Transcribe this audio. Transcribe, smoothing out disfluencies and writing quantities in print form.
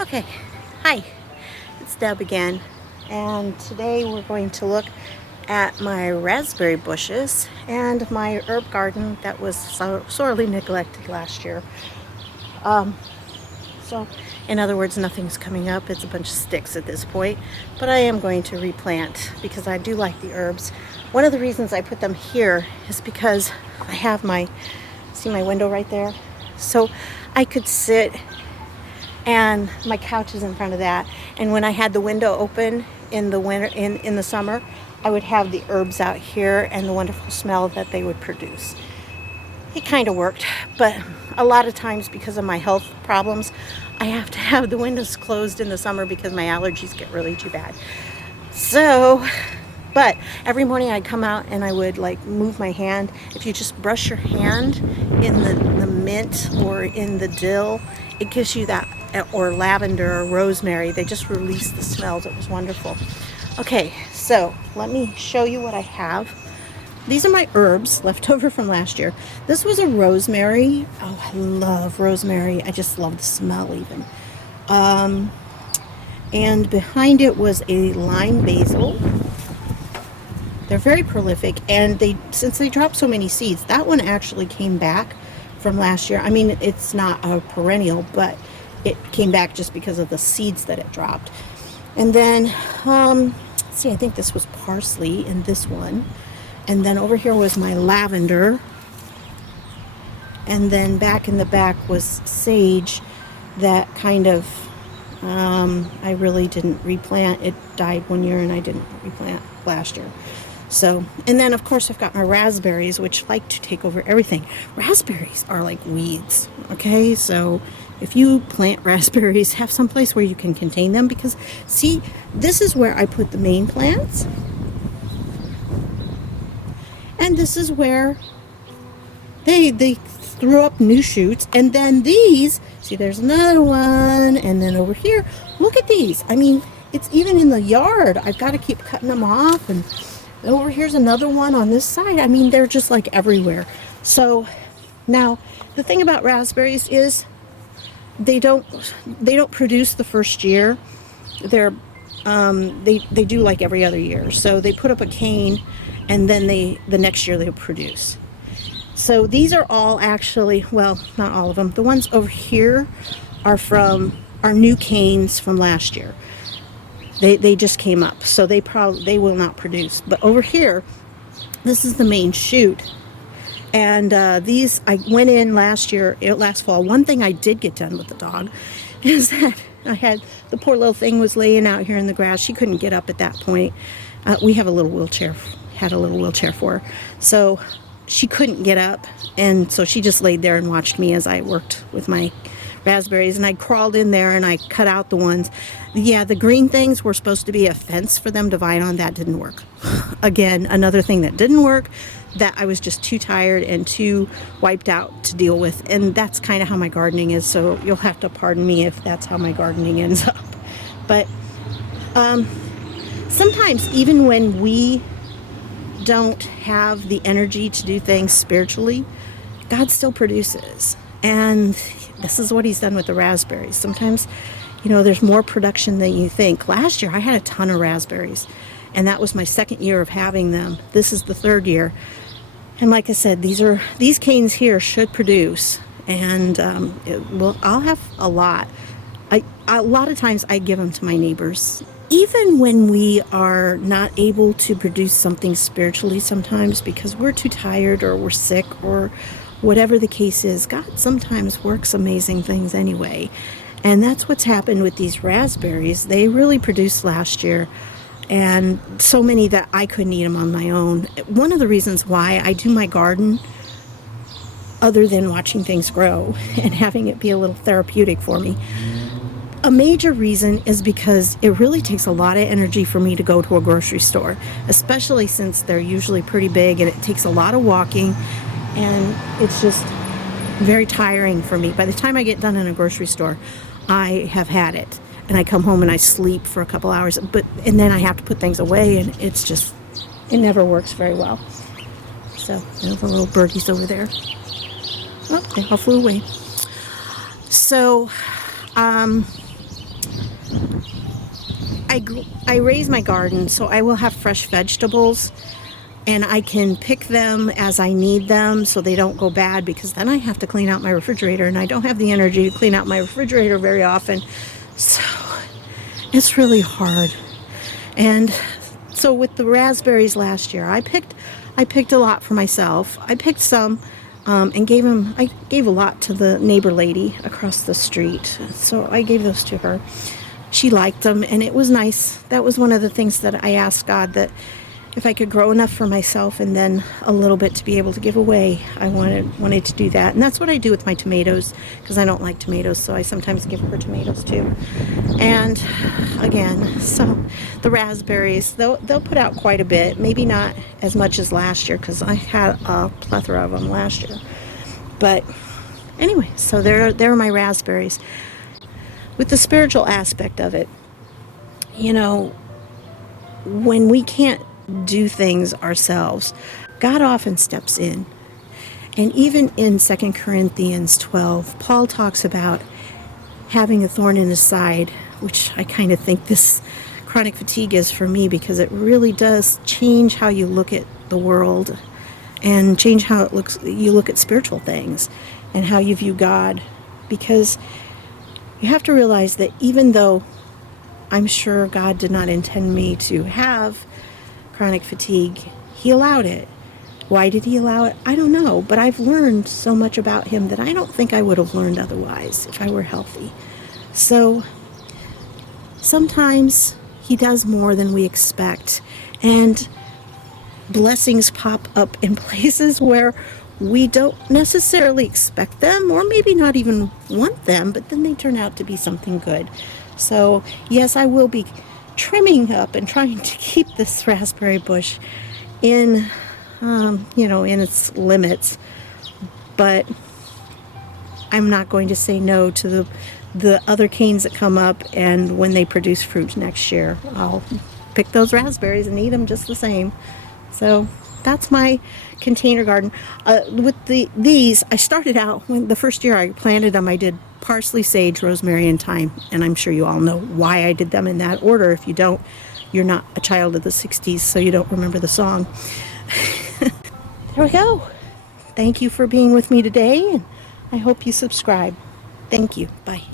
Okay, hi, it's Deb again, and today we're going to look at my raspberry bushes and my herb garden that was sorely neglected last year. So, in other words, nothing's coming up. It's a bunch of sticks at this point, but I am going to replant because I do like the herbs. One of the reasons I put them here is because I have see my window right there? So I could sit, and my couch is in front of that, and when I had the window open in the winter, in the summer, I would have the herbs out here and the wonderful smell that they would produce. It kind of worked, but a lot of times because of my health problems, I have to have the windows closed in the summer because my allergies get really too bad. So, but every morning I'd come out and I would like move my hand. If you just brush your hand in the mint or in the dill, it gives you that, or lavender or rosemary. They just release the smells. It was wonderful. Okay, so let me show you what I have. These are my herbs left over from last year. This was a rosemary. Oh, I love rosemary. I just love the smell even. And behind it was a lime basil. They're very prolific, and since they dropped so many seeds, that one actually came back from last year. I mean, it's not a perennial, but it came back just because of the seeds that it dropped. And then, let's see, I think this was parsley in this one. And then over here was my lavender. And then back in the back was sage that kind of, I really didn't replant. It died one year and I didn't replant last year. So, and then of course I've got my raspberries, which like to take over everything. Raspberries are like weeds, okay? So if you plant raspberries, have some place where you can contain them, because see, this is where I put the main plants. And this is where they threw up new shoots. And then these, see, there's another one. And then over here, look at these. I mean, it's even in the yard. I've got to keep cutting them off. And over here's another one on this side. I mean, they're just like everywhere. So now the thing about raspberries is they don't produce the first year. They do like every other year. So they put up a cane, and then the next year they'll produce. So these are all actually, well, not all of them. The ones over here are new canes from last year. They just came up, so they will not produce. But over here, this is the main shoot. And these, I went in last fall. One thing I did get done with the dog is that the poor little thing was laying out here in the grass. She couldn't get up at that point. We have had a little wheelchair for her. So she couldn't get up. And so she just laid there and watched me as I worked with my raspberries. And I crawled in there and I cut out the ones. Yeah, the green things were supposed to be a fence for them to vine on. That didn't work. Again, another thing that didn't work, that I was just too tired and too wiped out to deal with. And that's kind of how my gardening is. So you'll have to pardon me if that's how my gardening ends up. But sometimes even when we don't have the energy to do things spiritually, God still produces. And this is what he's done with the raspberries. Sometimes, there's more production than you think. Last year I had a ton of raspberries, and that was my second year of having them. This is the third year. And like I said, these canes here should produce, and I'll have a lot. A lot of times I give them to my neighbors. Even when we are not able to produce something spiritually sometimes because we're too tired or we're sick or whatever the case is, God sometimes works amazing things anyway. And that's what's happened with these raspberries. They really produced last year, and so many that I couldn't eat them on my own. One of the reasons why I do my garden, other than watching things grow and having it be a little therapeutic for me, a major reason is because it really takes a lot of energy for me to go to a grocery store, especially since they're usually pretty big and it takes a lot of walking, and it's just very tiring for me. By the time I get done in a grocery store, I have had it, and I come home and I sleep for a couple hours, and then I have to put things away, and it never works very well. So there's the little birdies over there. Oh, they all flew away. So I raise my garden, so I will have fresh vegetables, and I can pick them as I need them so they don't go bad, because then I have to clean out my refrigerator, and I don't have the energy to clean out my refrigerator very often. So it's really hard. And so with the raspberries last year, I picked a lot for myself. I picked some and I gave a lot to the neighbor lady across the street. So I gave those to her. She liked them, and it was nice. That was one of the things that I asked God, that if I could grow enough for myself and then a little bit to be able to give away, I wanted to do that. And that's what I do with my tomatoes, because I don't like tomatoes, so I sometimes give her tomatoes too. And again, so the raspberries, they'll put out quite a bit, maybe not as much as last year, because I had a plethora of them last year. But anyway, so there are my raspberries. With the spiritual aspect of it, when we can't do things ourselves, God often steps in. And even in 2 Corinthians 12, Paul talks about having a thorn in his side, which I kind of think this chronic fatigue is for me, because it really does change how you look at the world and change how you look at spiritual things and how you view God. Because you have to realize that even though I'm sure God did not intend me to have chronic fatigue, He allowed it. Why did He allow it? I don't know, but I've learned so much about Him that I don't think I would have learned otherwise if I were healthy. So sometimes He does more than we expect, and blessings pop up in places where we don't necessarily expect them, or maybe not even want them, but then they turn out to be something good. So yes, I will be trimming up and trying to keep this raspberry bush in in its limits, but I'm not going to say no to the other canes that come up, and when they produce fruit next year, I'll pick those raspberries and eat them just the same. So that's my container garden. With these, I started out, when the first year I planted them, I did parsley, sage, rosemary, and thyme. And I'm sure you all know why I did them in that order. If you don't, you're not a child of the 60s, so you don't remember the song. There we go. Thank you for being with me today, and I hope you subscribe. Thank you. Bye.